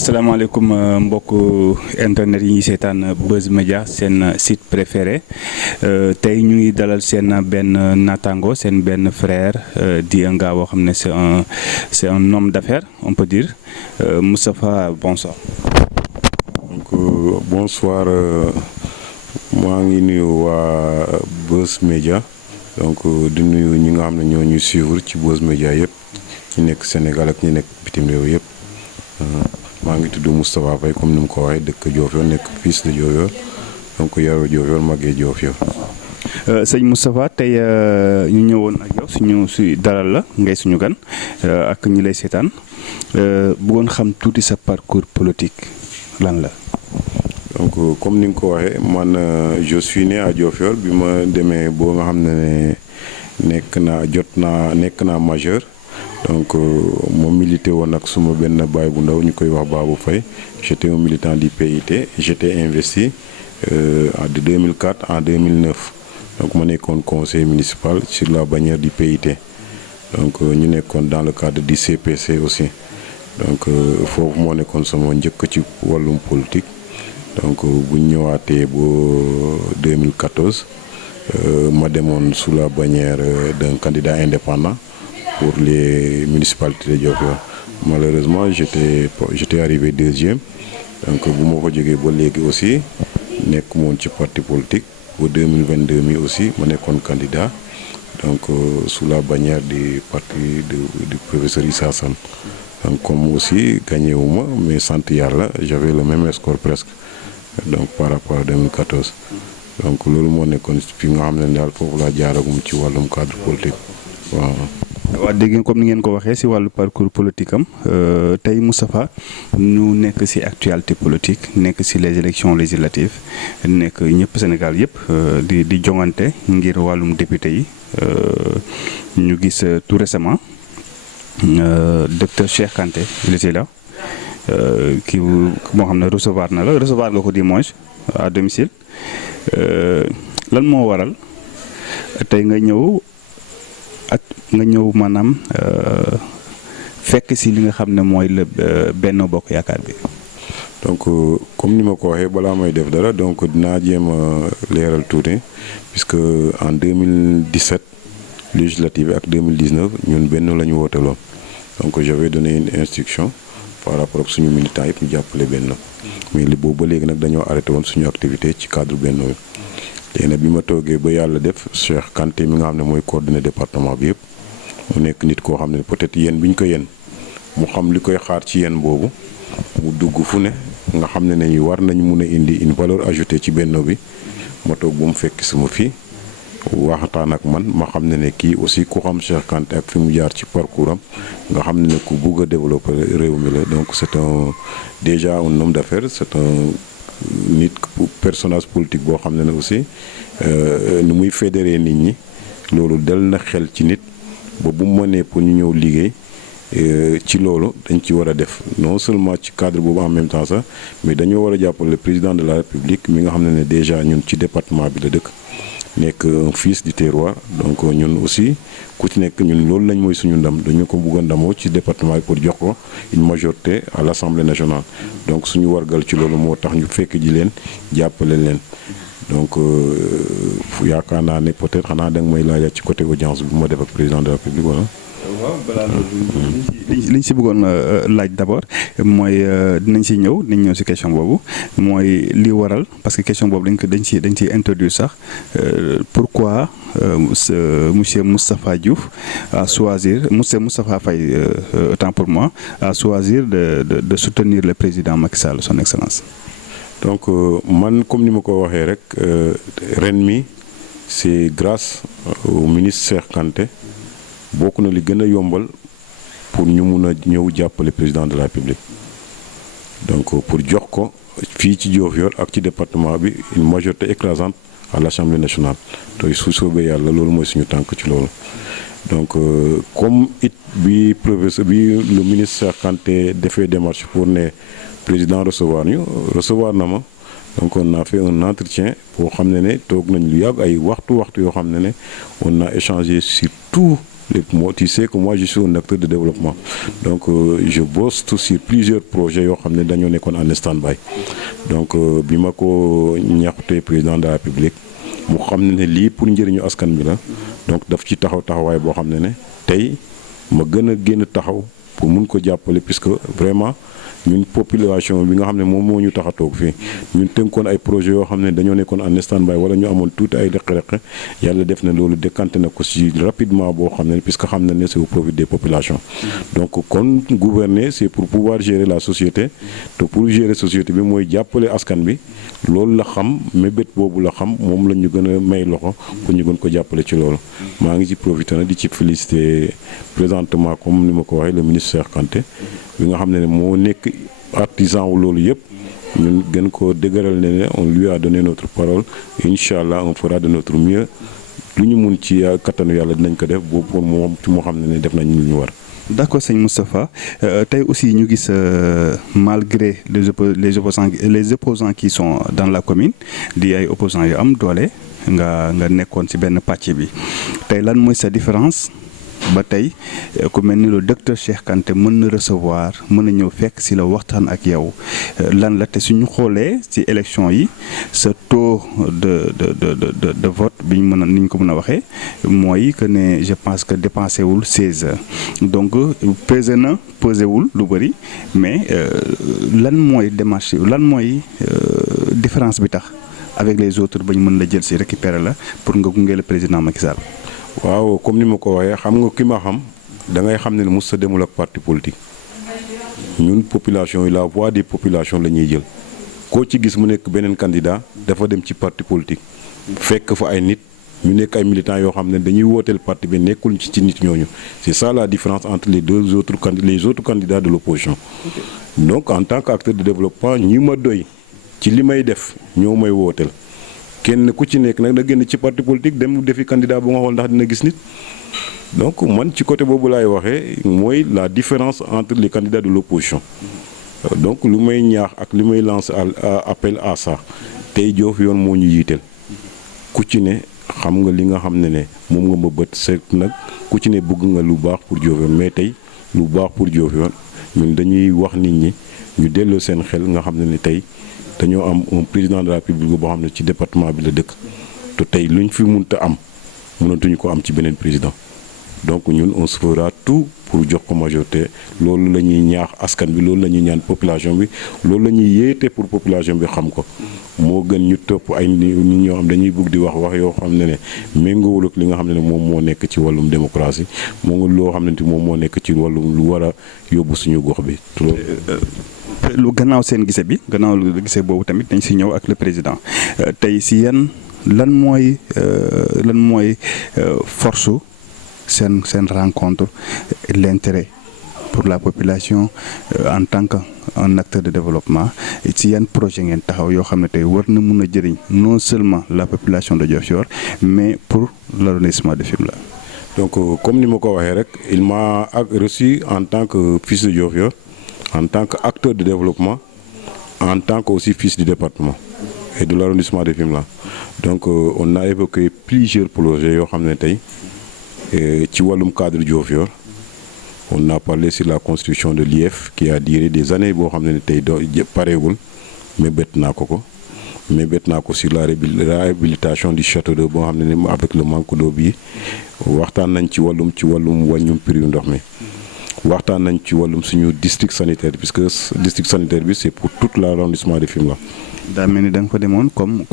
asalaamaaleykum mbokk internet yi ñuy seetaan Buzz Media seen site préféré tey ñu ngi dalal seen benn naataango seen benn frère di un gars boo xam ne c'est un homme d'affaires on peut dire Moustapha bonsoir. Donc bonsoir maa ngi nuyu waa Buzz Media donc di nuyu ñi nga xam ne ñoo ñuy suivre ci Buzz Media yëpp ñi nekk Sénégal ak ñi nekk bitim réew yëpp. maa ngi tudd Moustapha Faye comme ni mu ko waxee dëkk Diofior nekk fils de Diofior donc yaroo Diofior màggee Diofior. sëñ Moustapha tey ñu ñëwoon ak yow suñu dalal la ngay suñu gan ak ñi lay seetaan bëggoon xam tuuti sa parcours politique lan la. donc comme ni nga ko waxee man je suis né à Diofior bi ma demee boo nga xam ne nekk naa majeur. donc ma milité woon ak suma benn baay bu ndaw ñu koy wax Babou Faye j'étais un militant du PIT j'étais investi de 2004 en 2009 donc ma nekkoon conseil municipal sur la bannière du PIT donc ñu nekkoon dans le cadre du CPC aussi donc foofu moo nekkoon sama njëkk ci wàllum politique donc bu ñu ñëwaatee ba 2014 ma demoon sous la bannière d'un candidat indépendant pour les municipalités de Diofior. Malheureusement j'étais arrivé deuxième donc bu ma fa jógee ba léegi aussi nekk moon ci parti politique ba 2022 mi aussi ma nekkoon candidat donc sous la bannière du parti du professeur Issa Sane donc comme aussi gagné wu ma mais sant yàlla j'avais le même score presque donc par rapport à 2014 donc loolu moo nekkoon fi nga xam ne daal foofu laa jaaragum ci wàllum cadre politique waaw. waaw dégg ngeen comme ni ngeen ko waxee ci wàllu parcours politique am tey Moustapha ñu nekk ci actualité politique nekk ci les élections législatives nekk ñëpp Sénégal yëpp di joŋante ngir wàllum député yi ñu gis tout récemment docteur Cheikh Kanté il était là kii moo xam ne recevoir nga ko dimanche à domicile lan moo waral tey nga ñëw maanaam fekk ci li nga xam ne mooy la Benno Bokk Yaakaar bi. donc comme ni ma ko waxee balaa may def dara donc dinaa jéem a leeral tuuti puisque en 2017 législative ak 2019 ñun Benno la ñu wooteloon donc j'avais donné une instruction par rapport ak suñu militants yëpp ñu jàppale Benno mais li boobu ba léegi nag dañoo arrêté woon suñu activité ci cadre Benno bi. léegi nag bi ma toogee ba yàlla def Cheikh Kanté mi nga xam ne mooy coordonné département bi yëpp mu nekk nit koo xam ne peut-être yéen bi ñu ko yéen mu xam li koy xaar ci yéen boobu mu dugg fu ne nga xam ne nañu war nañ mun a indi une valeur ajoutée ci Benno bi ma toog ba mu fekk sama fii waxtaan ak man ma xam ne kii aussi ku xam Cheikh Kanté ak fi mu jaar ci parcours am nga xam ne ku bugg a développer réew mi la donc c'est déjà un homme d'affaires c'est un nit personnage politique boo xam ne aussi ni muy fédéré nit ñi loolu dal na xel ci nit ba bu mu mënee pour ñu ñëw liggéey ci loolu dañ ci war a def non seulement ci cadre boobu en même temps sax mais dañoo war a jàppale le président de la République mi nga xam ne déjà ñun ci département bi la dëkk nekk un fils du terroir donc ñun aussi ku ci nekk ñun loolu lañ mooy suñu ndam dañu ko bëgg a ndamoo ci département bi pour jox ko une majorité à l'Assemblée nationale donc suñu wargal ci loolu moo tax ñu fekk ji leen jàppale leen donc yaakaar naa ne peut-être xanaa da nga may laajal ci côté audience bi ma def ak président de la République wala. waaw balaa loolu liñ si bëggoon laaj d'abord mooy dinañ ñëw si question boobu mooy li waral parce que question boobu dañ ci introduire sax pourquoi monsieur Moustapha Diouf a choisir monsieur Moustapha Faye autant pour moi a choisir de soutenir le président Macky Sall son excellence. donc man comme ni ma ko waxee rek ren mi c'est grâce au ministre Cheikh Kanté bokk na li gën a yombal pour ñu mun a ñëw jàppale président de la République donc pour jox ko fii ci Diofior ak ci département bi une majorité écrasante à l'Assemblée nationale te su soobee yàlla loolu mooy suñu tànk ci loolu donc comme it bi professeur bi le ministre Cheikh Kanté defee démarche pour ne président recevoir na ma donc on a fait un entretien boo xam ne toog nañ lu yàgg ay waxtu yoo xam ne on a échangé sur tout Moi, tu sais que moi je suis un acteur de développement donc je bosse sur plusieurs projets yoo xam ne dañoo nekkoon en stand-by donc bi ma ko ñaxtee président de la République mu xam ne lii pour njëriñu askan bi la donc daf ci taxawaay boo xam ne tey ma gën a génn taxaw pour mun ko jàppale puisque vraiment ñun population bi nga xam ne moom moo ñu tax a toog fii ñun tënkoon ay projets yoo xam ne dañoo nekkoon en stand-by wala ñu amoon tuuti ay rëq-rëq yàlla def na loolu décanté na ko si rapidement boo xam ne puisque xam na ne c'est au profit des populations donc kon gouverner c'est pour pouvoir gérer la société te pour gérer société bi mooy jàppale askan bi loolu la xam mébét boobu la xam moom la ñu gën a may loxo pour ñu gën ko jàppale ci loolu maa ngi ci profité na di ci féliciter présentement comme ni ma ko waxee le ministre Cheikh Kanté bi nga xam ne moo nekk artisan wu loolu yëpp ñun gën ko dëgëral ne on lui a donné notre parole incha allah on fera de notre mieux lu ñu mun ci kattanu yàlla dinañ ko def boobu pour moom ci moo xam ne def nañ lu ñu war. D'accord sëñ Moustapha tey aussi ñu gis malgré les opposants qui sont dans la commune di ay opposants yu am doole nga nekkoon ci benn pàcc bi tey lan mooy sa différence ba tey ku mel ni le docteur Cheikh Kanté mën na recevoir mën na ñëw fekk ci la waxtaan ak yow lan la te suñu xoolee ci élection yi sa taux de vote bi ñu mën a ni ñu ko mën a waxee mooy que ne je pense que dépensé wul 16 heures donc pesé wul lu bëri mais lan mooy démarche lan mooy différence bi tax avec les autres ba ñu mën la jël ci récupérer la pour nga gunge le président Macky Sall. waaw comme ni ma ko waxee xam nga ki ma xam da ngay xam ne mos sa demul ak parti politique ñun population yi la voix des populations la ñuy jël koo ci gis mu nekk beneen candidat dafa dem ci parti politique fekk fa ay nit ñu nekk ay militants yoo xam ne dañuy wooteel parti bi nekkul ci nit ñooñu c'est ça la différence entre les autres candidats de l'opposition donc en tant qu'acteur de développement ñi ma doy ci li may def ñoo may wooteel kenn ku ci nekk nag da génn ci parti politique dem defi candidat bu nga xool ndax dina gis nit donc man ci côté boobu laay waxee mooy la différence entre les candidats de l'opposition donc lu may ñaax ak li may lancer appel à ça tey Diofior moo ñu yiiteel ku ci ne xam nga li nga xam ne moom nga ma bët seet nag ku ci ne bëgg nga lu baax pour Diofior mais tey lu baax pour Diofior ñun dañuy wax nit ñi ñu delloo seen xel nga xam ne tey dañoo am un président de la République boo xam ne ci département bi la dëkk te tey luñ fi mënta am mënatuñu ko am ci beneen président donc ñun on se fera tout pour jox ko majorité loolu la ñuy ñaax askan bi loolu la ñuy ñaan population bi loolu la ñuy yéete pour population bi xam ko moo gën ñu topp ay nit ñoo xam dañuy bëgg di wax yoo xam ne méngoowul ak li nga xam ne moom moo nekk ci wàllum démocratie moo ngi loo xam ne moom moo nekk ci wàllum lu war a yóbbu suñu gox bi. lu gannaaw seen gise bi gannaaw lu gise boobu tamit dañ si ñëw ak le président tey si lan mooy force seen rencontre l'intérêt pour la population en tant qu'un acteur de développement ci yan projet ngeen taxaw yoo xam ne tey war na mun a jëriñ non seulement la population de Diofior mais pour l'arrondissement de Fimela. donc comme ni ma ko waxee rek il m'a reçu en tant que fils de Diofior, en tant qu'acteur de développement, en tant qu'aussi fils du département et de l'arrondissement de Fimela. Donc on a évoqué plusieurs projets yoo xam ne tey ci wàllum cadre Diofior. On a parlé sur la construction de l'IEF qui a duré des années boo xam ne tey pareegul mais bett naa ko sur la réhabilitation du château d'eau boo xam ne avec le manque d'eau bi waxtaan nañ ci wàllum wàññum prix ndox mi. waxtaan nañ ci wàllum suñu district sanitaire puisque district sanitaire bi c'est pour tout l'arrondissement de Fimela. daa mel ni da nga fa demoon comme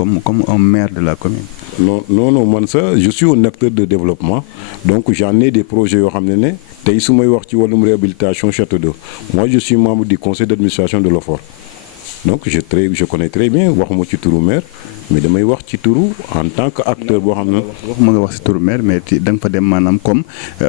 un maire de la commune. non man ça je suis un acteur de développement donc j'en ai des projets yoo xam ne tey su may wax ci wàllum réhabilitation château d'eau moi je suis membre du conseil d'administration de l'OFOR donc je connais très bien waxuma ci turu maire mais damay wax ci turu en tant que acteur boo xam ne. waxuma nga wax ci turu maire mais da nga fa dem maanaam comme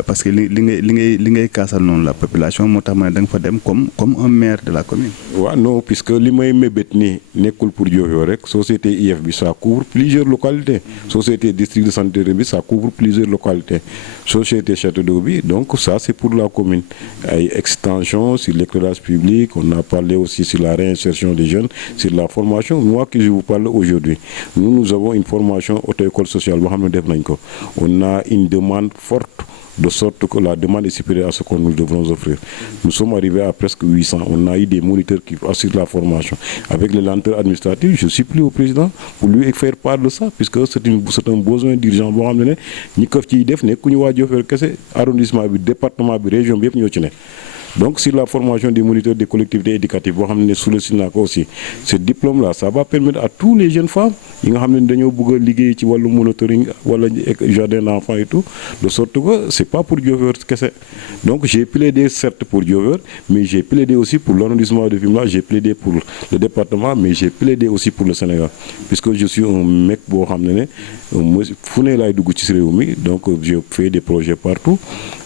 parce que li ngay kaasal noonu la population moo tax ma ne da nga fa dem comme un maire de la commune. waaw non puisque li may mébét nii nekkul pour Diofior rek société IEF bi ça couvre plusieurs localités. société district de santé bi ça couvre plusieurs localités. société château d'eau bi donc ça c'est pour la commune ay extension sur l'éclairage public on a parlé aussi sur la réinsertion des jeunes sur la formation moi que je vous parle aujourd'hui nous avons une formation auto-école sociale boo xam ne def nañ ko on a une demande forte de sorte que la demande est supérieure à ce que nous devons offrir. Nous sommes arrivés à presque 800. On a eu des moniteurs qui assurent la formation. Avec les lenteurs administratives, je suis pris au président pour lui faire part de ça, puisque c'est un besoin d'urgence. Boo xam ne ñi ko ciy def nekkuñu waa Diofior kese, arrondissement bi, département bi, région bi yëpp ñoo ci ne. Donc sur la formation des moniteurs des collectivités éducatives boo xam ne sous le SINAC aussi, ce diplôme là ça va permettre à tous les jeunes femmes yi nga xam ne dañoo bëgg a liggéey ci wàllu monitoring wala jardin d'enfants et tout, de sorte que c'est pas pour Diofior kese. Donc j'ai plaidé certes pour Diofior, mais j'ai plaidé aussi pour l'arrondissement de Fimela, j'ai plaidé pour le département, mais j'ai plaidé aussi pour le Sénégal, puisque je suis un mec boo xam ne fu ne laay dugg ci réew mi, donc j'ai fait des projets partout,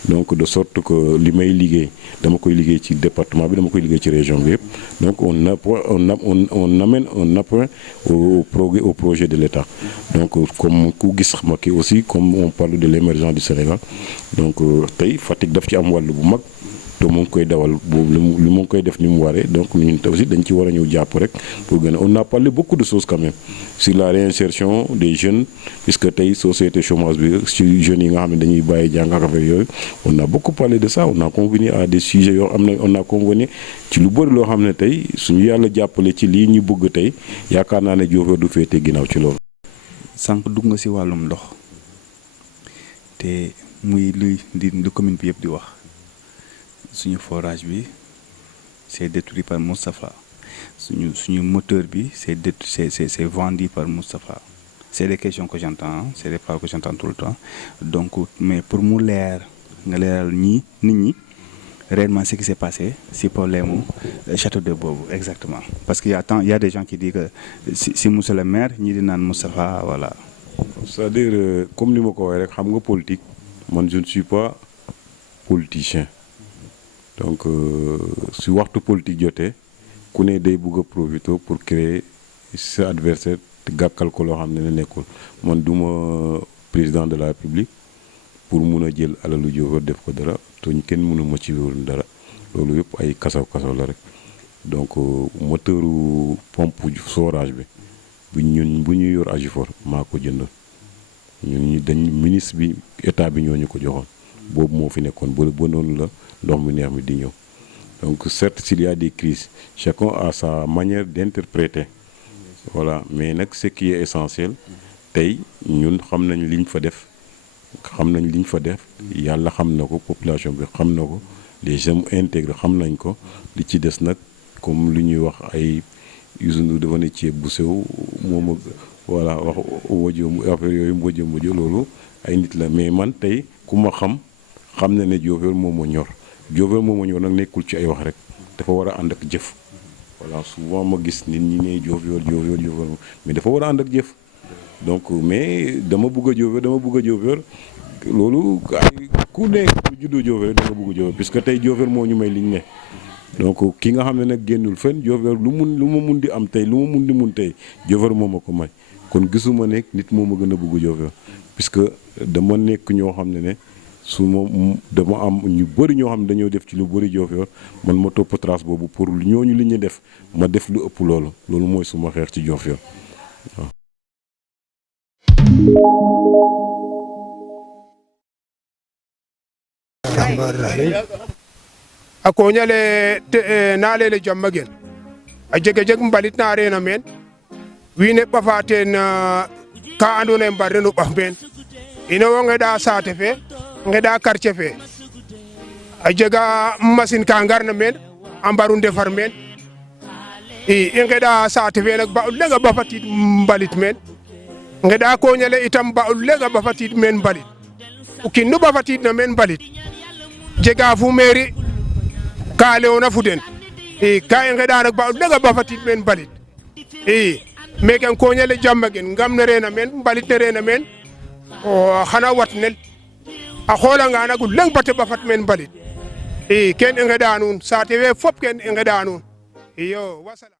donc de sorte que li may liggéey dama koy liggéey ci département bi, dama koy liggéey ci région bi yëpp. Donc on amène un appui au projet de l'État. Donc comme ku gis ma ki aussi, comme on parle de l'émergence du Sénégal, donc tey Fatick daf ci am wàll bu mag te mu ngi koy dawal boobu li mu ngi koy def ni mu waree, donc ñun aussi dañ ci war a ñëw jàpp rek pour gën a. On a parlé beaucoup de choses quand même sur la réinsertion des jeunes, puisque tey société chômage bi ci jeunes yi nga xam ne dañuy bàyyi jàng ak affaire yooyu, on a beaucoup parlé de ça. On a convenu à des sujets yoo xam ne on a convenu ci lu bëri loo xam ne tey suñu yàlla jàppale ci lii ñu bëgg tey, yaakaar naa ne Diofior du féete ginnaaw ci loolu. sànq dugg nga si wàllum ndox te muy lu commune bi yëpp di wax. Suñu forage bi c'est détruit par Moustapha, suñu moteur bi c'est vendu par Moustapha. C'est des questions que j'entends, c'est des paroles que j'entends tout le temps. Donc mais pour mu leer nga leeral nit ñi réellement ce qui s'est passé si problème château d'eau boobu exactement, parce qu'il y a des gens qui disent que si monsieur le maire ñi di naan Moustapha, voilà. C'est-à-dire comme ni ma ko waxee rek, xam nga politique, man je ne suis pas politicien. Donc si waxtu politique jotee ku ne day bëgg a profiter pour créer sa adversaire te gàkkal ko loo xam ne nekkul. Man duma président de la République pour mun a jël alalu Diofior def ko dara te kenn mënu ma ci wóor dara, loolu yëpp ay kasaw la rek. Donc moteuru pompe forage bi bu ñuy yor Agifor maa ko jëndoon, ñun dañ ministre bi état bi ñoo ñu ko joxoon, boobu moo fi nekkoon ba noonu la ndox mu neex mi di ñëw. Donc certes s'il y a des crises, chacun a sa manière d'interpréter, voilà, mais nag ce qui est essentiel tey ñun xam nañ liñ fa def, yàlla xam na ko, population bi xam na ko, les gens intégrés xam nañ ko. Li ci des nag comme lu ñuy wax ay usine dafa ne ceeb bu sew moom voilà wax wajjo affaire yooyu wajjo loolu ay nit la, mais man tey ku ma xam na ne Diofior moom moo ñor. Diofior moom moo ñor nag nekkul ci ay wax rek, dafa war a ànd ak jëf. Voilà, souvent ma gis nit ñi ne Diofior mais dafa war a ànd ak jëf. Donc mais dama bëgg a Diofior loolu ku ne ku juddoo Diofior da nga bëgg a Diofior, puisque tey Diofior moo ñu may liñ ne. Donc ki nga xam ne nag génnul fenn, Diofior lu ma mun di am tey, lu ma mun tey Diofior moo ma ko may. Kon gisuma nekk nit moo ma gën a bëgg Diofior, puisque dama nekk ñoo xam ne su ma dama am ñu bëri ñoo xam ne dañoo def ci lu bëri Diofior, man ma topp trace boobu pour ñooñu li ñu def ma def lu ëpp loolu mooy suma xeex ci Diofior waaw. a koñale naalele jamma gen a jeg mbalit na reena meen wiin we ɓafa teen ka andoona yee mbarno ɓax meen ino wo ngeɗa saate fe ngeɗa quartier fe a jega machine ka ngarna meen a mbaru ndefar meen i ngeɗa saate fe nak ba o leŋ a ɓafatid mbalit meen, ngeɗa koñale itam ba o leŋ a ɓafatid meen mbalit, o kiin nu ɓafatidna meen mbalit jega fu mairie ka leyoona fo den i ka i ngeɗa nak ba o leŋ a ɓafatid meen mbalit i meke koñale jamma gen ngam ne reena meen mbalit ne reena meen xana watnel a xoolanga nak o leŋ bata ɓafat meen mbalit i ken i ngeɗa nuun saate fe fop ken i ngeɗa nuun iyo wassalam.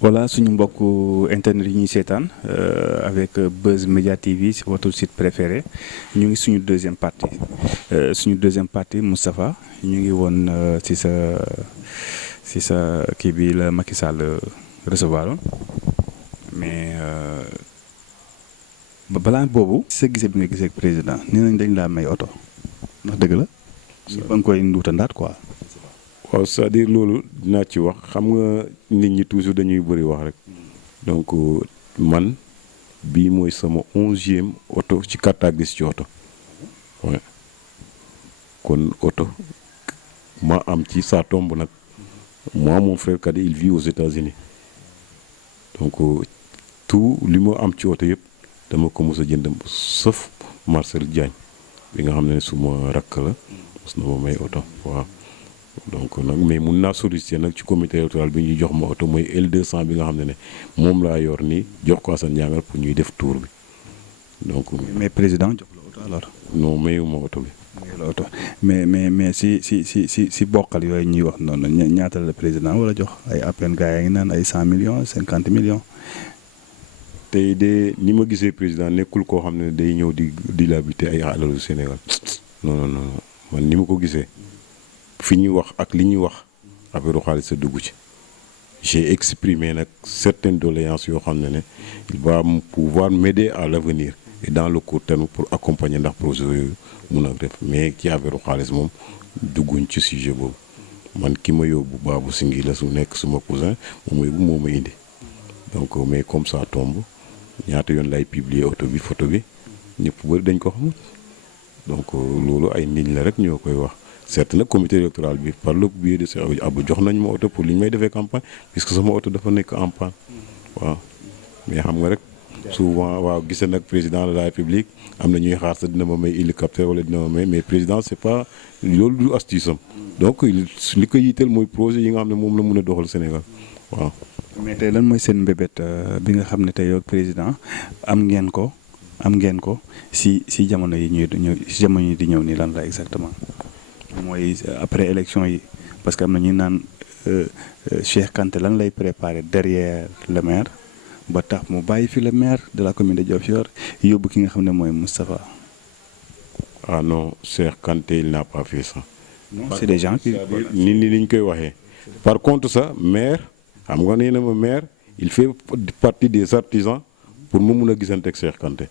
Voilà suñu mbokku internet yi ñuy seetaan avec Buzz Media TV c'est votre site préféré, ñu ngi suñu deuxième partie Moustapha ñu ngi woon ci sa kii bi la Macky Sall recevoir mais balaa boobu. sa gisee bi nga gisee ak président nee nañ dañ laa may oto ndax dëgg la. ba nga koy nduuta ndaat quoi. waaw c'est-à-dire loolu dinaa ci wax xam nga nit ñi toujours dañuy bëri wax rek donc man bii mooy sama 11e oto ci carte grise ci oto ouais. kon oto ma am ci ça tombe nag moi mon frère cadet il vit aux États-Unis donc tout li ma am ci oto yëpp dama ko mos a jënd sauf Marcel Diagne bi nga xam ne suma rakk la mos na ma may oto waaw. donc nag mais mun naa solliciter nag ci comité électoral bi ñuy jox ma oto mooy L200 bi nga xam ne moom laa yor nii jox ko Assane Ndiangal pour ñuy def tour bi donc. mais président jox la oto alors. non mayuma oto bi. mayu la oto mais si bokkal yooyu ñuy wax noonu ñaata la président wala jox ay à peine gars yaa ngi naan ay 100 millions 50 millions. tey de ni ma gisee président nekkul koo xam ne day ñëw di dilabité ay alalu Sénégal non man ni ma ko gisee. fi ñuy wax ak li ñuy wax affaire xaalis sa dugg ci j'ai exprimé nag certaines doléances yoo xam ne il va pouvoir m'aider à l'avenir et dans le court terme pour accompagner ndax projet yooyu mun a def mais ci affaire xaalis moom dugguñ ci sujet boobu man ki ma yóbbu Babou Singi la su nekk suma cousin moo ma indi donc mais comme ça tombe ñaata yoon lay publier oto bi photo bi ñëpp bëri dañ ko xamul donc loolu ay nit la rek ñoo koy wax. certes nag comité électoral bi par le biais de Cheikh Abdou jox nañ ma oto pour li ñu may defee campagne puisque sama oto dafa nekk en panne waaw mais xam nga rek souvent waaw gise nag président de la république am na ñuy xaar sa dina ma may hélicoptère wala dina ma may mais président c'est pas loolu du astuce am donc li ko yitteel mooy projet yi nga xam ne moom la mën a doxal Sénégal waaw. mais tey lan mooy seen mbébét bi nga xam ne tey yow président am ngeen ko si jamono yi di ñëw nii lan la exactement. mooy après élection yi parce que am na ñuy naan Cheikh Kanté lan lay préparer derrière le maire ba tax mu bàyyi fi le maire de la commune de Diofior yóbbu ki nga xam ne mooy Moustapha. ah non Cheikh Kanté il n'a pas fait ça. non c'est des gens qui. nit ñi li ñu koy waxee. par contre ça maire xam nga nee na ma maire il fait partie des artisans pour mu mun a gisante ak Cheikh Kanté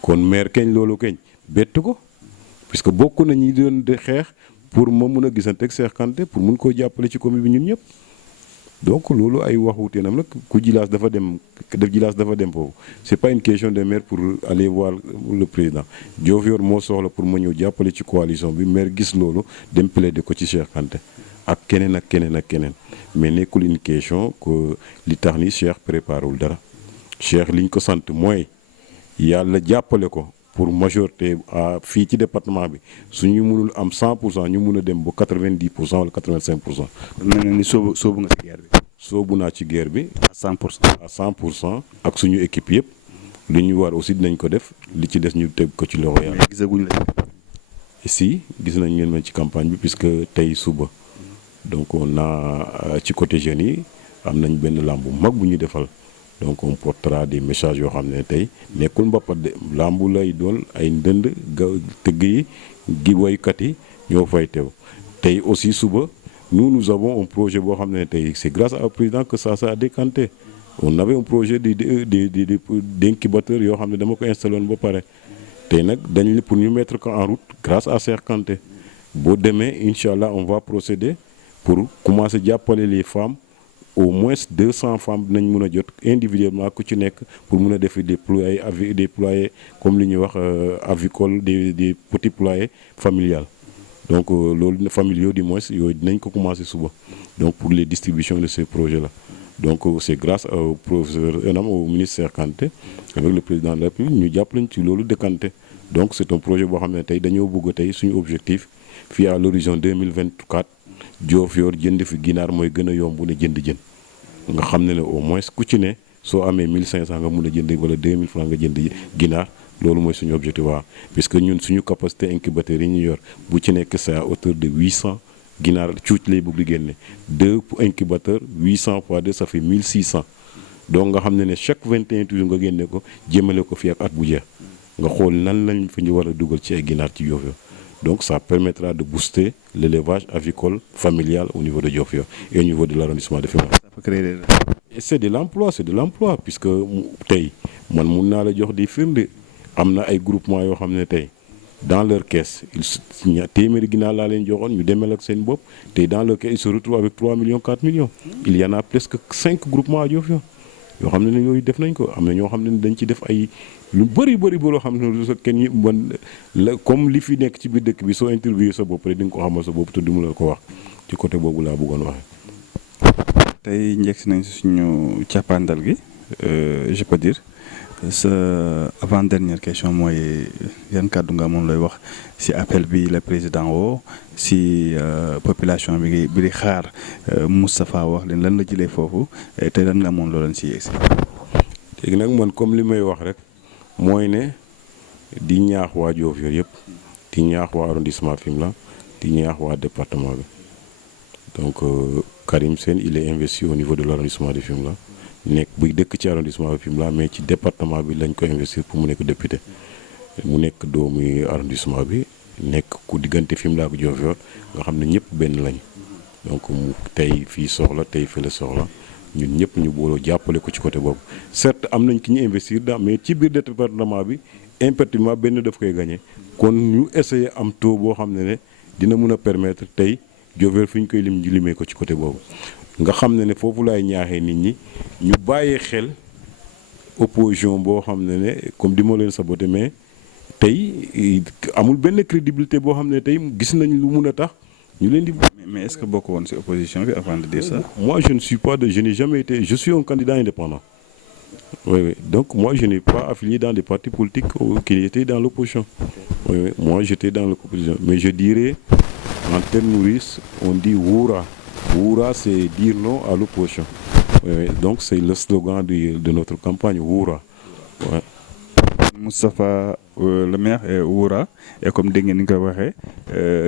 kon maire keñ loolu keñ bett ko. puisque bokk na ñi doon de xeex pour ma mun a gisante ak Cheikh Kanté pour mun koo jàppale ci commune bi ñun ñëpp donc loolu ay waxuuteenam nag ku jilaas dafa dem foofu c'est pas une question de maire pour aller voir le président Diofior moo soxla pour ma ñëw jàppale ci coalition bi maire gis loolu dem plaider ko ci Cheikh Kanté ak keneen mais nekkul une question que li tax ni Cheikh préparé wul dara Cheikh liñ ko sant mooy yàlla jàppale ko. pour majorité fii ci département bi suñu mënul am 100% ñu mun a dem ba 90% wala 85%. mel na ni soobu nga ci guerre bi. soobu naa ci guerre bi. à 100%. à 100% ak suñu équipe yëpp lu ñu war aussi dinañ ko def li ci des ñu teg ko ci loxo yàlla. gisaguñ la. si gis nañ leen ma ci campagne bi puisque tey suba donc on a ci côté jeunes yi am nañ benn làmb bu mag bu ñu defal. donc on portera des messages yoo xam ne tey nekkul mbappat de lambu lay doon ay ndënd tëgg yi gi woykat yi ñoo fay teew tey aussi suba nous avons un projet boo xam ne tey c'est grâce au président que ça a décanté on avait un projet d'incubateur yoo xam ne dama ko installé woon ba pare tey nag dañ pour ñu mettre ko en route grâce à Cheikh Kanté boo demee incha allah on va procéder pour commencer jàppale les femmes. au moins 200 femmes dinañ mën a jot individuellement ku ci nekk pour mën a def des poulaillers comme li ñuy wax avicole des petits poulaillers familiales donc loolu familiaux du moins yooyu dinañ ko commencer suba donc pour les distributions de ces projets là donc c'est grâce au professeur au ministre Cheikh Kanté avec le président de la République ñu jàpp lañ ci loolu décanté donc c'est un projet boo xam ne tey dañoo bëgg tey suñu objectif fii à l'horizon 2024 Diofior jënd fi ginaar mooy gën a yomb ne jënd jën nga xam ne au moins ku ci ne soo amee 1500 nga mun a jënd wala 2000 francs nga jënd ginaar loolu mooy suñu objectif waaw puisque ñun suñu capacité incubateur yi ñu yor bu ci nekk c'est à hauteur de 800 ginaar cuuc lay bëgg di génne 2 incubateurs 800 fois 2 ça fait 1600 donc nga xam ne chaque 21 jours nga génne ko jëmale ko fii ak at bu jeex nga xool nan lañ fi ñu war a dugal ci ay ginaar ci Diofior donc ça permettra de booster l'élevage avicole familial au niveau de Diofior et au niveau de l'arrondissement de Fimela. c'est de l'emploi puisque tey man mun naa la jox di firnde am na ay groupement yoo xam ne tey dans leur caisse téeméeri ginaar laa leen joxoon ñu demel ak seen bopp tey dans leur caisse ils se retrouvent avec 3 millions 4 millions il y en a presque 5 groupements à Diofior yoo xam ne yooyu def nañ ko am na ñoo xam ne dañ ci def ay lu bëri loo xam ne sa kenn ñi man la comme li fi nekk ci biir dëkk bi soo interviewé sa bopp rek di nga ko xamal sa bopp te du mu la ko wax ci côté boobu laa bëggoon waxee. tey njëkk si nañ suñu càppandal gi je peux dire sa avant dernière question mooy yan kàddu nga moom lay wax si appel bi le président woo si population bi di xaar Moustapha wax leen lan la jëlee foofu te lan nga moom loo leen si yegsi. léegi nag man comme li may wax rek mooy ne di ñaax waa Diofior yëpp di ñaax waa arrondissement Fimela di ñaax waa département bi donc Karim Sène il est investi au niveau de l'arrondissement de Fimela nekk buy dëkk ci arrondissement bi Fimela mais ci département bi lañ ko investir pour mu nekk député mu nekk doomu arrondissement bi nekk ku diggante Fimela ak Diofior nga xam ne ñëpp benn lañ donc mu tey fii soxla tey fële soxla ñun ñëpp ñu booloo jàppale ko ci côté boobu certes am nañ ki ñu investir da mais ci biir département bi impérativement benn daf koy gagné kon ñu essayer am taux boo xam ne dina mun a permettre tey Diofior fi ñu koy limee ko ci côté boobu nga xam ne foofu laay ñaaxee nit ñi ñu bàyyee xel opposition boo xam ne comme di ma leen saboté mais tey amul benn crédibilité boo xam ne tey gis nañ lu mun a tax ñu leen di. mais est-ce que bokk woon ci opposition bi avant de dire ça. moi je n'ai jamais été je suis un candidat indépendant. Oui. Donc moi je n'ai pas affilié dans des partis politiques qui étaient dans l'opposition. Oui. Moi j'étais dans l'opposition. Mais je dirais, en termes nourrice, on dit Woura. Woura c'est dire non à l'opposition. Oui. Donc c'est le slogan de notre campagne, Woura. Ouais. Moustapha le maire est Woura et comme dégg ngeen ni nga ko waxee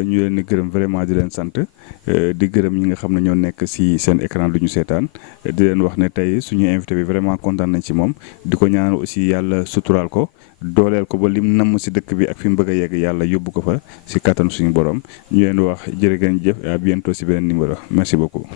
ñu leen di gërëm vraiment di leen sant di gërëm ñi nga xam ne ñoo nekk ci seen écran lu ñu seetaan di leen wax ne tey suñu invité bi vraiment kontaan nañ ci moom di ko ñaanal aussi yàlla suturaal ko dooleel ko ba lim namm ci dëkk bi ak fi mu bëgg a yegg yàlla yóbbu ko fa ci kàttanu suñu borom ñu leen di wax jërë ngeen jëf et à bientôt ci beneen numéro merci beaucoup.